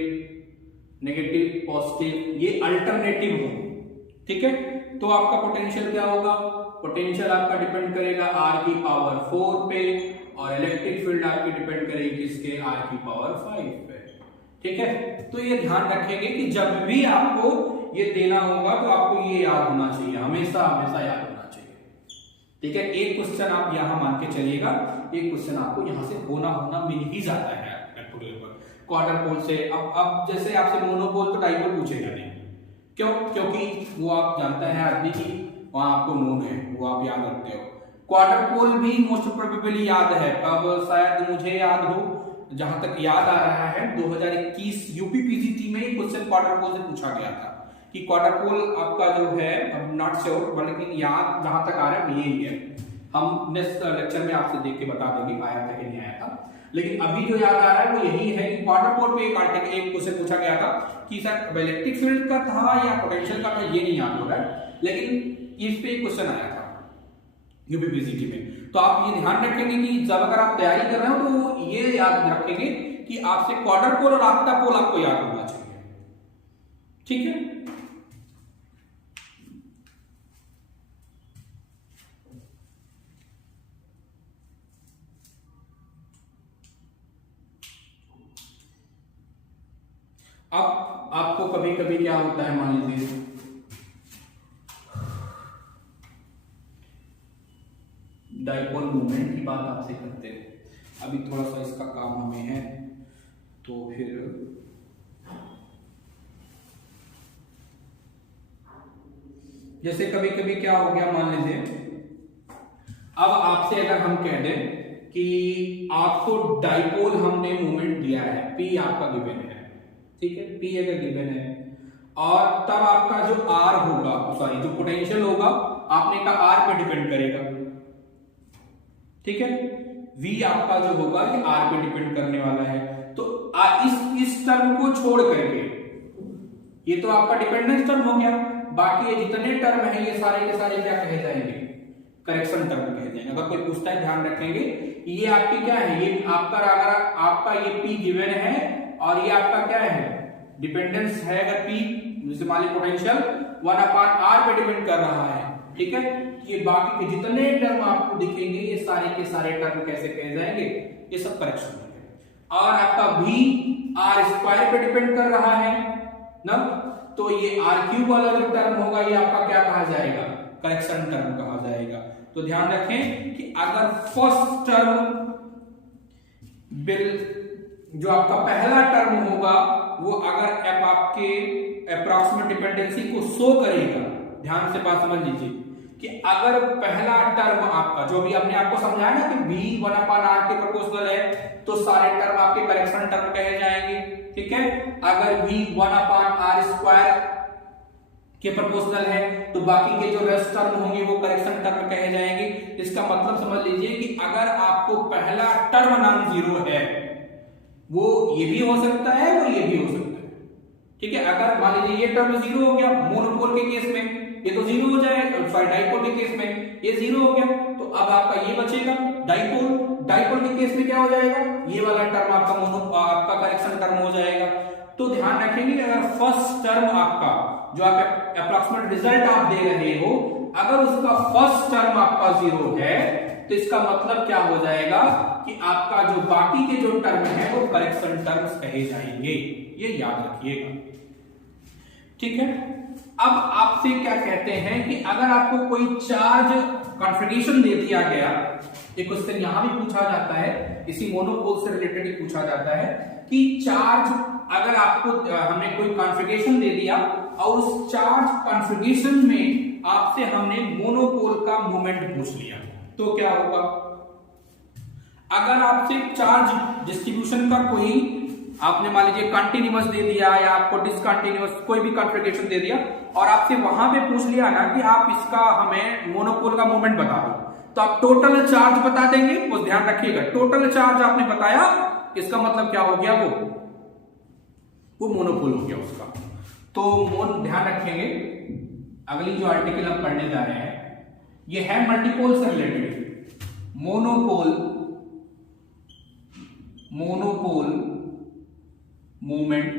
negative positive, ये अल्टरनेटिव हो। ठीक है, तो आपका पोटेंशियल क्या होगा, पोटेंशियल आपका डिपेंड करेगा r⁴ पे और इलेक्ट्रिक फील्ड आपकी डिपेंड करेगी किसके, r⁵ पे। ठीक है, तो ये ध्यान रखेंगे कि जब भी आपको ये देना होगा तो आपको ये याद होना चाहिए, हमेशा हमेशा याद होना चाहिए। ठीक है, एक क्वेश्चन आप यहां मान के चलिएगा, एक क्वेश्चन आपको यहां से होना मिल ही जाता है क्वाड्रपोल से। अब जैसे आपसे मोनोपोल तो डाइपोल पूछेगा नहीं, क्यों, क्योंकि वो आप जानते हैं आदमी की वहां आपको नोन है, वो आप याद रखते हो। क्वाड्रपोल भी मोस्ट प्रोबेबली याद है, अब शायद मुझे याद हो, जहां तक याद आ रहा है 2021 यूपी पीजीटी में क्वेश्चन क्वाड्रपोल से पूछा गया था कि क्वाड्रपोल आपका जो है, अब नॉट श्योर लेकिन याद जहां तक आ रहा है यही है। हम नेक्स्ट लेक्चर में आपसे देख के बता देंगे आया था कि नहीं आया था, लेकिन अभी जो याद आ रहा है वो यही है कि क्वाड्रपोल पे एक क्वेश्चन पूछा गया था कि सर इलेक्ट्रिक फील्ड का था या पोटेंशियल का था, ये नहीं याद हो रहा है, लेकिन इस पे एक क्वेश्चन आया था यूपीपीसीटी में। तो आप ये ध्यान रखेंगे कि जब अगर आप तैयारी कर रहे हो तो ये याद रखेंगे कि आपसे क्वाड्रपोल और ऑक्टापोल आपको याद होना चाहिए। ठीक है, अब आपको कभी कभी क्या होता है, मान लीजिए डाइपोल मूवमेंट की बात आपसे करते हैं, अभी थोड़ा सा इसका काम हमें है तो फिर जैसे कभी कभी क्या हो गया, मान लीजिए अब आपसे अगर हम कह दें कि आपको डाइपोल हमने मूवमेंट दिया है, P आपका गिवन है, ठीक है, P अगर गिवन है और तब आपका जो R होगा, सॉरी जो पोटेंशियल होगा आपने कहा R पे डिपेंड करेगा। ठीक है, V आपका जो होगा ये R पे डिपेंड करने वाला है। तो इस टर्म को छोड़ करके ये तो आपका डिपेंडेंस टर्म हो गया। बाकी ये जितने टर्म है ये सारे के सारे क्या कहे जाएंगे, करेक्शन टर्म कहे जाएंगे। अगर कोई पूछता है ध्यान रखेंगे, ये आपकी क्या है, ये आपका अगर आपका ये P गिवन है और ये आपका क्या है, डिपेंडेंस है। अगर P जैसे मान ली पोटेंशियल 1/r पे डिपेंड कर रहा है, ठीक है, ये बाकी के जितने टर्म आपको दिखेंगे ये सारे के सारे टर्म कैसे कहे जाएंगे, ये सब करेक्शन है। और आपका V r² पे डिपेंड कर रहा है ना, तो ये r³ वाला जो टर्म होगा ये आपका क्या कहा जाएगा, करेक्शन टर्म कहा जाएगा। तो ध्यान रखें कि अगर फर्स्ट टर्म जो आपका पहला टर्म होगा वो अगर आपके अप्रॉक्सिमेट डिपेंडेंसी को शो करेगा, ध्यान से बात समझ लीजिए कि अगर पहला टर्म आपका जो भी हमने आपको समझाया ना कि V 1/r के प्रोपोर्शनल है तो सारे टर्म आपके करेक्शन टर्म कहे जाएंगे, ठीक है। अगर V 1/r² के प्रोपोर्शनल है तो बाकी के जो रेस्ट टर्म होंगे वो करेक्शन टर्म कहे जाएंगे। इसका मतलब समझ लीजिए कि अगर आपको पहला टर्म नॉन जीरो है, वो ये भी हो सकता है और ये भी हो सकता है, ठीक है। अगर मान लीजिए ये टर्म जीरो हो गया मोनोपोल के केस में, ये तो जीरो हो जाएगा, सॉरी डाइपोल के केस में ये जीरो हो गया, तो अब आपका ये बचेगा डाइपोल। डाइपोल के केस में क्या हो जाएगा, ये वाला टर्म आपका करेक्शन टर्म हो जाएगा। तो ध्यान रखेंगे कि अगर फर्स्ट टर्म आपका जो आप अप्रॉक्सिमेट रिजल्ट आप दे रहे हो, अगर उसका फर्स्ट टर्म आपका जीरो है तो इसका मतलब क्या हो जाएगा कि आपका जो बाकी के जो टर्म है वो करेक्शन टर्म्स कहे जाएंगे, ये याद रखिएगा, ठीक है। अब आपसे क्या कहते हैं कि अगर आपको कोई चार्ज कॉन्फ़िगरेशन दे दिया गया, एक क्वेश्चन यहां भी पूछा जाता है, इसी मोनोपोल से रिलेटेड ही पूछा जाता है कि चार्ज अगर आपको हमने कोई कॉन्फ़िगरेशन दे दिया और उस चार्ज कॉन्फ़िगरेशन में आपसे हमने मोनोपोल का मोमेंट पूछ लिया तो क्या होगा। अगर आपसे चार्ज डिस्ट्रीब्यूशन का कोई आपने मान लीजिए कंटिन्यूअस दे दिया या आपको डिसकंटिन्यूअस कोई भी कॉन्फ़िगरेशन दे दिया और आपसे वहां पे पूछ लिया ना कि आप इसका हमें मोनोपोल का मोमेंट बता दो, तो आप टोटल चार्ज बता देंगे। वो ध्यान रखिएगा, टोटल चार्ज आपने बताया, इसका मतलब क्या हो गया, वो मोनोपोल हो गया उसका। तो ध्यान रखेंगे, अगली जो आर्टिकल हम पढ़ने जा रहे हैं ये है मल्टीपोल से related. Monopole movement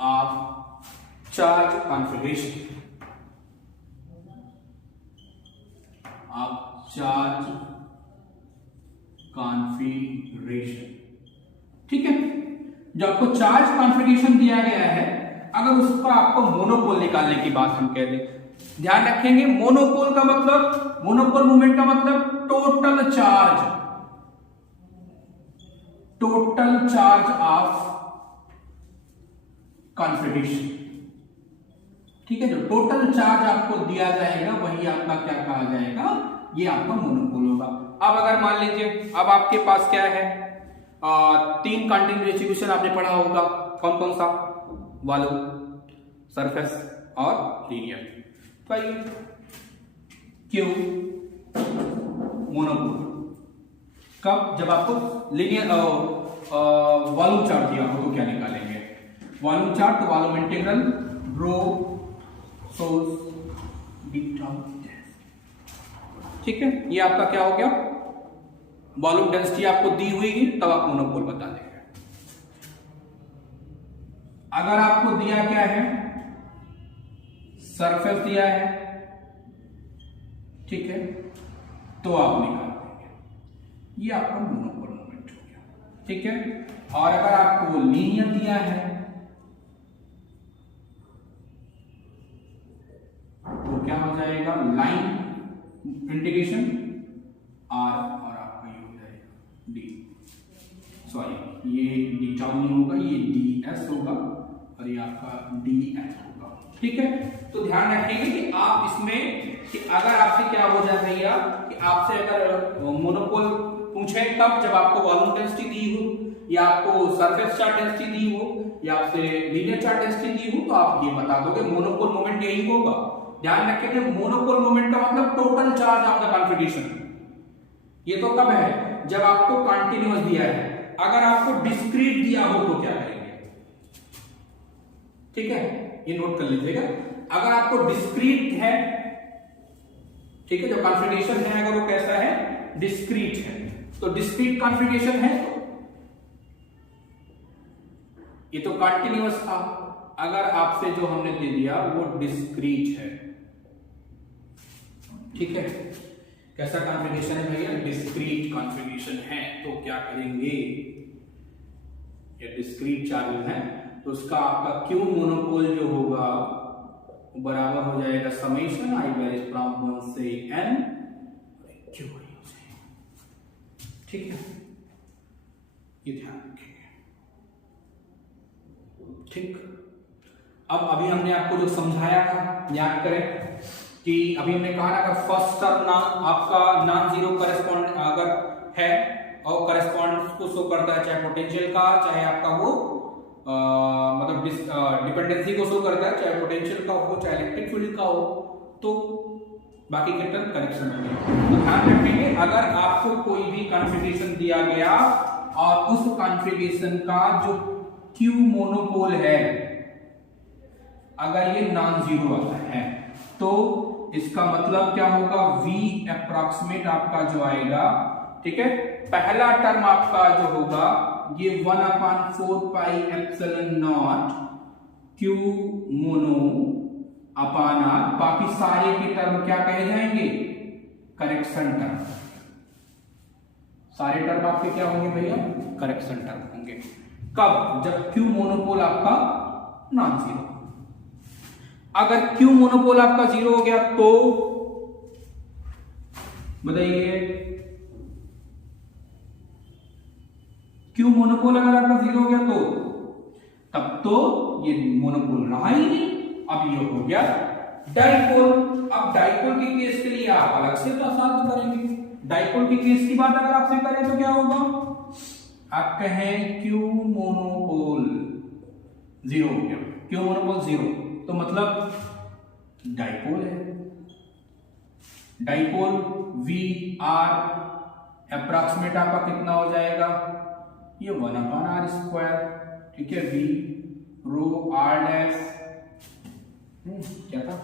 of charge configuration, ठीक है। जो आपको चार्ज कॉन्फ़िगरेशन दिया गया है, अगर उसका आपको मोनोपोल निकालने की बात हम कह दें, ध्यान रखेंगे मोनोपोल का मतलब, मोनोपोल मूवमेंट का मतलब टोटल चार्ज ऑफ कॉन्फ़िगरेशन, ठीक है। जो टोटल चार्ज आपको दिया जाएगा वही आपका क्या कहा जाएगा, ये आपका मोनोपोल होगा। अब अगर मान लीजिए अब आपके पास क्या है, 3 कंटिन्यूअस डिस्ट्रीब्यूशन आपने पढ़ा होगा, कौन कौन सा, वॉल्यूम, सरफेस और लीनियर। तो क्यों मोनोपोल कब, जब आपको लीनियर वॉल्यूम चार्ट दिया हो तो क्या निकालेंगे, वॉल्यूम चार्ट, तो वॉल्यूम इंटीग्रल रो सोर्स बीटा, ठीक है। ये आपका क्या हो गया, वॉल्यूम डेंसिटी आपको दी हुई है तब आप मोनोपोल बता देंगे। अगर आपको दिया क्या है, सरफेस दिया है, ठीक है, तो आप निकाल देंगे, ये आपका मोनोपोल मोमेंट हो गया, ठीक है। और अगर आपको लीनियर दिया है तो क्या हो जाएगा, लाइन इंटीग्रेशन आर और आपका ये हो जाएगा डी, सॉरी ये डी टाउ नहीं होगा, ये डी एस होगा और ये आपका डी एच होगा, ठीक है। तो ध्यान रखिएगा कि आप इसमें कि अगर आपसे क्या हो जाए भैया कि आपसे अगर मोनोपोल पूछे कब, जब आपको वॉल्यूम डेंसिटी दी हो या आपको सरफेस चार्ज डेंसिटी दी हो या आपसे लीनियर चार्ज डेंसिटी दी हो, तो आप ये बता दोगे मोनोपोल मोमेंट यही होगा। ध्यान रखिए मोनोपोल मोमेंट का मतलब total charge of the configuration, ये तो कब है, जब आपको कंटिन्यूअस दिया है। अगर आपको डिस्क्रीट दिया हो तो क्या करेंगे, ठीक है, ये नोट कर लीजिएगा। अगर आपको डिस्क्रीट है, ठीक है, जो कॉन्फ़िगरेशन है अगर वो कैसा है, डिस्क्रीट है, तो डिस्क्रीट कॉन्फ़िगरेशन है तो ये तो कंटिन्यूअस था। अगर आपसे जो हमने दे दिया वो डिस्क्रीट है, ठीक है, कैसा कॉन्फ़िगरेशन है भैया, डिस्क्रीट कॉन्फ़िगरेशन है, तो क्या करेंगे, ये डिस्क्रीट चार्ज है तो उसका आपका क्यू मोनोपोल जो होगा वो बराबर हो जाएगा समेशन i वैरीज फ्रॉम 1 से n क्यू हो जाएगा, ठीक है, ये ध्यान रखिए, ठीक। अब अभी हमने आपको जो समझाया था याद करें कि अभी हमने कहा ना अगर फर्स्ट टर्म नाम आपका नॉन जीरो करस्पॉन्ड अगर है और करस्पॉन्ड को शो करता है, चाहे पोटेंशियल का चाहे आपका वो मतलब डिपेंडेंसी को शो करता है, चाहे पोटेंशियल का हो चाहे इलेक्ट्रिक फील्ड का हो, तो बाकी के टर्म करेक्शन होंगे। तो ध्यान रखेंगे अगर आपको कोई भी कॉन्फ़िगरेशन दिया गया और उस कॉन्फ़िगरेशन का जो क्यू मोनोपोल है अगर ये नॉन जीरो आता है तो इसका मतलब क्या होगा, v अप्रॉक्सीमेट आपका जो आएगा, ठीक है, पहला टर्म आपका जो होगा ये 1/4 पाई एप्सिलॉन नॉट क्यू मोनो अपान आर, बाकी सारे के टर्म क्या कहे जाएंगे, करेक्शन टर्म, सारे टर्म आपके क्या होंगे भैया, करेक्शन टर्म होंगे। कब, जब क्यू मोनोपोल आपका नॉन जीरो। अगर क्यू मोनोपोल आपका जीरो हो गया तो बताइए, क्यू मोनोपोल अगर आपका जीरो हो गया तो तब तो ये मोनोपोल रहा ही नहीं, अब ये हो गया डाइपोल। अब डाइपोल के केस के लिए आप अलग से तो आसान करेंगे। डाइपोल के केस की बात अगर आपसे करें तो क्या होगा, आप कहें क्यू मोनोपोल जीरो हो गया, क्यू मोनोपोल जीरो तो मतलब डाइपोल है। डाइपोल वी आर अप्रॉक्सीमेट आपका कितना हो जाएगा, ये 1/r², ठीक है, वी रो आर डैश क्या था,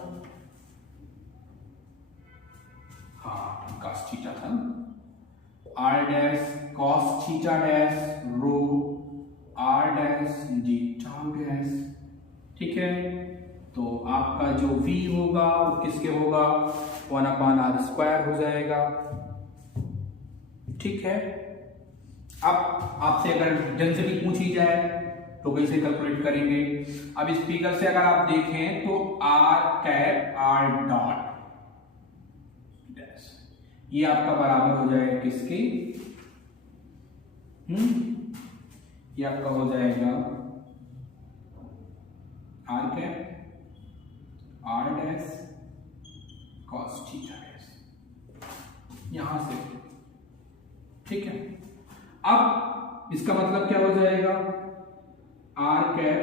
हाँ कॉस थीटा था, r dash cos theta dash rho r dash d tau dash, ठीक है। तो आपका जो v होगा वो किसके होगा, 1/r² हो जाएगा, ठीक है। अब आपसे अगर डेंसिटी पूछी जाए तो कैसे कैलकुलेट करेंगे, अब इस फिगर से अगर आप देखें तो r cap r dot dash ये आपका बराबर हो जाएगा किसके, ये आपका हो जाएगा r cap r dash cos theta dash यहां से, ठीक है। अब इसका मतलब क्या हो जाएगा, r cap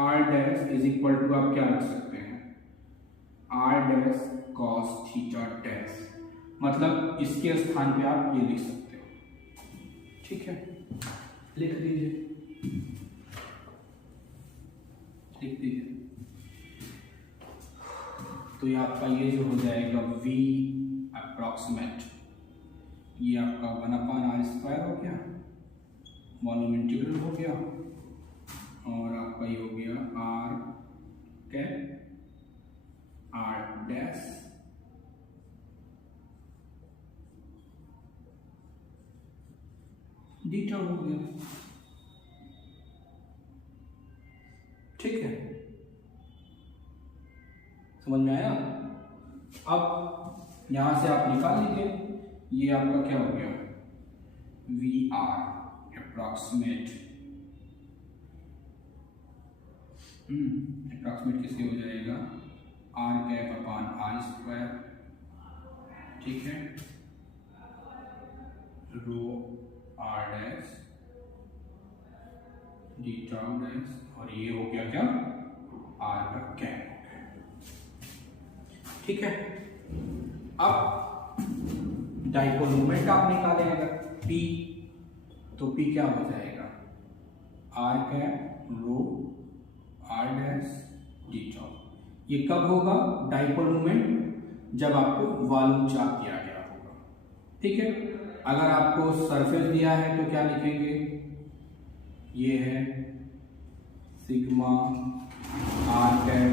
r dash is equal to आप क्या रख सकते हैं, r dash cos theta dash, मतलब इसके स्थान पे आप ये लिख सकते हो, ठीक है, लिख दीजिए, लिख दीजिए। तो ये आपका ये जो हो जाएगा v अप्रॉक्सीमेट, ये आपका 1/r² हो गया, वॉल्यूम इंटीग्रल हो गया, और आपका ये हो गया r कैप r डैश डीटा हो गया, ठीक है, समझ में आया। अब यहां से आप निकाल लीजिए, ये आपका क्या हो गया, वी आर अप्रॉक्सीमेट, अप्रॉक्सीमेट किससे हो जाएगा, r कैप अपान r², ठीक है, रो r dash d tau dash, और ये हो गया क्या, r का कैप, ठीक है। अब डाइपोल मोमेंट आप निकालें अगर P, तो P क्या हो जाएगा, r कैप रो r डैश d टॉप। ये कब होगा? डाइपोल मोमेंट जब आपको वॉल्यूम चार्ज दिया गया होगा। ठीक है, अगर आपको सरफेस दिया है तो क्या लिखेंगे? ये है sigma r cap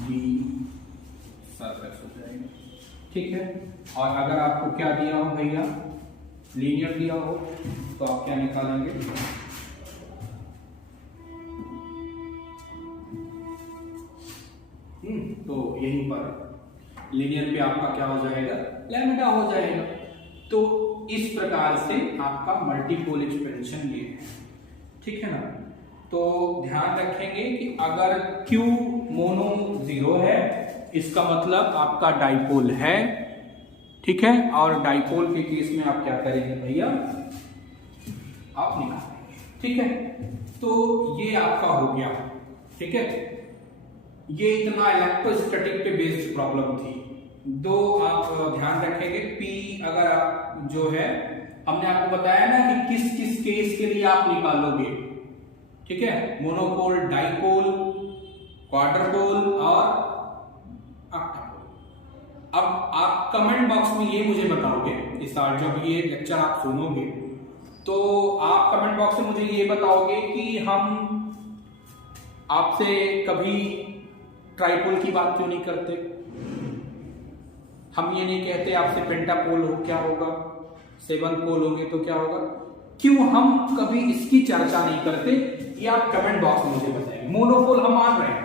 d surface हो जाएगा। ठीक है, और अगर आपको क्या दिया हो भैया, लीनियर दिया हो, तो आप क्या निकालेंगे? तो यहीं पर लीनियर पे आपका क्या हो जाएगा? लैम्डा हो जाएगा। तो इस प्रकार से आपका मल्टीपोल एक्सपेंशन ये है। ठीक है ना? तो ध्यान रखेंगे कि अगर Q मोनो 0 है, इसका मतलब आपका डाइपोल है। ठीक है, और डाइपोल के केस में आप क्या करेंगे भैया? आप निकालेंगे। ठीक है, तो ये आपका हो गया। ठीक है, ये इतना इलेक्ट्रोस्टैटिक पे बेस्ड प्रॉब्लम थी। दो आप ध्यान रखेंगे, P अगर आप जो है, हमने आपको बताया ना कि किस किस केस के लिए आप निकालोगे। ठीक है, मोनोपोल, डाइपोल, क्वाड्रपोल और ऑक्टापोल। अब आप कमेंट बॉक्स में ये मुझे बताओगे, इस साल जब ये लेक्चर आप सुनोगे तो आप कमेंट बॉक्स में मुझे ये बताओगे कि हम आपसे कभी ट्राइपोल की बात क्यों नहीं करते? हम ये नहीं कहते आपसे पेंटापोल हो क्या होगा, 7 पोल होंगे तो क्या होगा? क्यों हम कभी इसकी चर्चा नहीं करते? ये आप कमेंट बॉक्स में मुझे बताएंगे। मोनोपोल हम मान रहे हैं,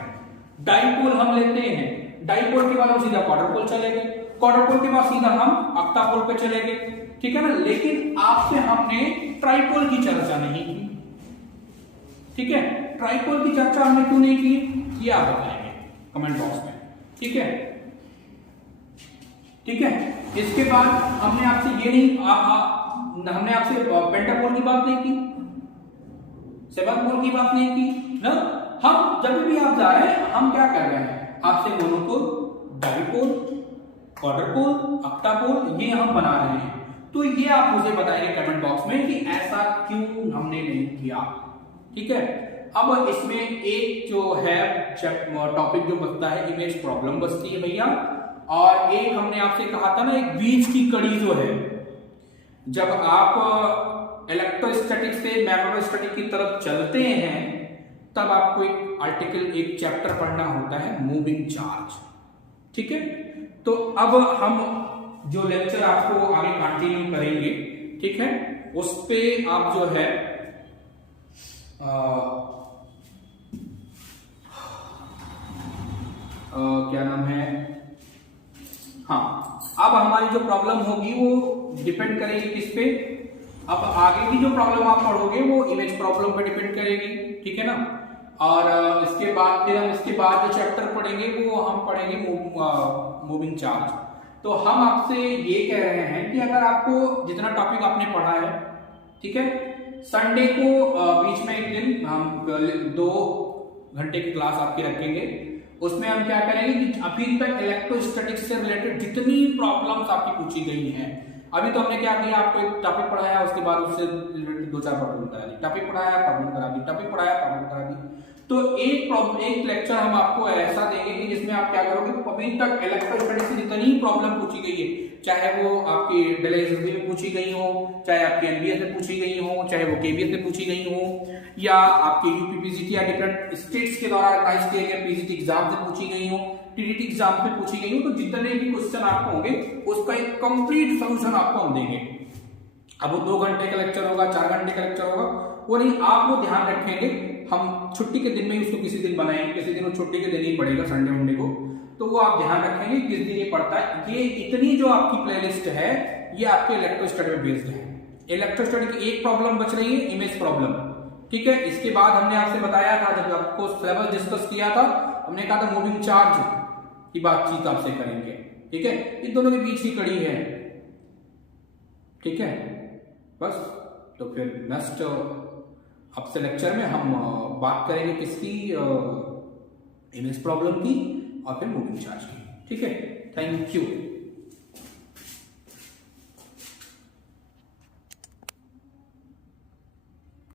डाइपोल हम लेते हैं, डाइपोल के बाद हम सीधा क्वाड्रपोल चले गए, क्वाड्रपोल के बाद सीधा हम ऑक्टापोल पे चले गए। ठीक है ना? लेकिन आपसे हमने ट्राइपोल की चर्चा नहीं की। ठीक है, ट्राइपोल की चर्चा हमने क्यों नहीं की, ये आप बताएंगे कमेंट बॉक्स में। ठीक है, ठीक है। इसके बाद हमने आपसे ये नहीं हमने आपसे पेंटापोल की बात नहीं की, 7 पोल की बात नहीं की ना। हम जब भी आप जा रहे हैं, हम क्या कर रहे हैं? आपसे मोनोपोल, डाइपोल, क्वाड्रपोल, ऑक्टापोल ये हम बना रहे हैं। तो ये आप मुझे बताएंगे कमेंट बॉक्स में कि ऐसा क्यों हमने नहीं किया। ठीक है, अब इसमें एक जो है टॉपिक जो बचता है, इमेज प्रॉब्लम बचती है भैया। और एक हमने आपसे कहा था ना, एक बीच की कड़ी जो है, जब आप इलेक्ट्रोस्टैटिक से मैग्नेटोस्टैटिक की तरफ चलते हैं तब आपको एक आर्टिकल, एक चैप्टर पढ़ना होता है, मूविंग चार्ज। ठीक है, तो अब हम जो लेक्चर आपको आगे कंटिन्यू करेंगे, ठीक है, उस पे आप जो है क्या नाम है, हाँ, अब हमारी जो प्रॉब्लम होगी वो डिपेंड करेगी किस पे? अब आगे की जो प्रॉब्लम आप पढ़ोगे वो इमेज प्रॉब्लम पे डिपेंड करेगी। ठीक है ना? और इसके बाद फिर हम इसके बाद जो चैप्टर पढ़ेंगे वो हम पढ़ेंगे मूविंग चार्ज। तो हम आपसे ये कह रहे हैं कि अगर आपको जितना टॉपिक आपने पढ़ा है, ठीक है, संडे को बीच में एक दिन हम 2 घंटे की क्लास आपकी रखेंगे। उसमें हम क्या करेंगे कि अभी तक इलेक्ट्रोस्टैटिक्स से रिलेटेड जितनी प्रॉब्लम्स आपकी पूछी गई हैं, अभी तो हमने क्या किया, आपको एक टॉपिक पढ़ाया, उसके बाद उससे रिलेटेड 2-4 प्रॉब्लम करा दी, टॉपिक पढ़ाया, प्रॉब्लम करा दी, टॉपिक पढ़ाया, प्रॉब्लम करा दी। तो एक लेक्चर हम आपको ऐसा देंगे कि जिसमें आप क्या करोगे, अभी तक इलेक्ट्रोस्टैटिक्स से जितनी प्रॉब्लम पूछी गई है, चाहे वो आपकी डेलाइजरी में पूछी गई हो, चाहे आपकी एनबीएस में पूछी गई हो, चाहे वो केबीएस में पूछी गई हो, या आपके यूपीपीसीटी या डिफरेंट स्टेट्स के द्वारा ऑर्गेनाइज किए गए पीजीटी एग्जाम से पूछी गई हो, टीडीटी एग्जाम से पूछी गई हो, तो जितने भी क्वेश्चन आपको होंगे उसका एक कंप्लीट सोल्यूशन आपको हम देंगे। अब वो 2 घंटे का लेक्चर होगा, 4 घंटे का लेक्चर होगा, वो नहीं, आप वो ध्यान रखेंगे, हम छुट्टी के दिन में उसको किसी दिन बनाएंगे, किसी दिन वो छुट्टी के दिन ही पड़ेगा, संडे मंडे को, तो वो आप ध्यान रखेंगे किस दिन ये पड़ता है। ये इतनी जो आपकी प्लेलिस्ट है ये आपके इलेक्ट्रोस्टैटिक पे बेस्ड है। इलेक्ट्रोस्टैटिक की एक प्रॉब्लम बच रही है, इमेज प्रॉब्लम। ठीक है, इसके बाद हमने आपसे बताया था, जब आपको सिलेबस डिस्कस किया था, हमने कहा था मूविंग चार्ज की बातचीत आपसे करेंगे। ठीक है, इन दोनों के बीच की कड़ी है। ठीक है, बस, तो फिर नेक्स्ट आपसे लेक्चर में हम बात करेंगे किसकी, इमेज प्रॉब्लम की और फिर मूविंग चार्ज की। ठीक है, थैंक यू।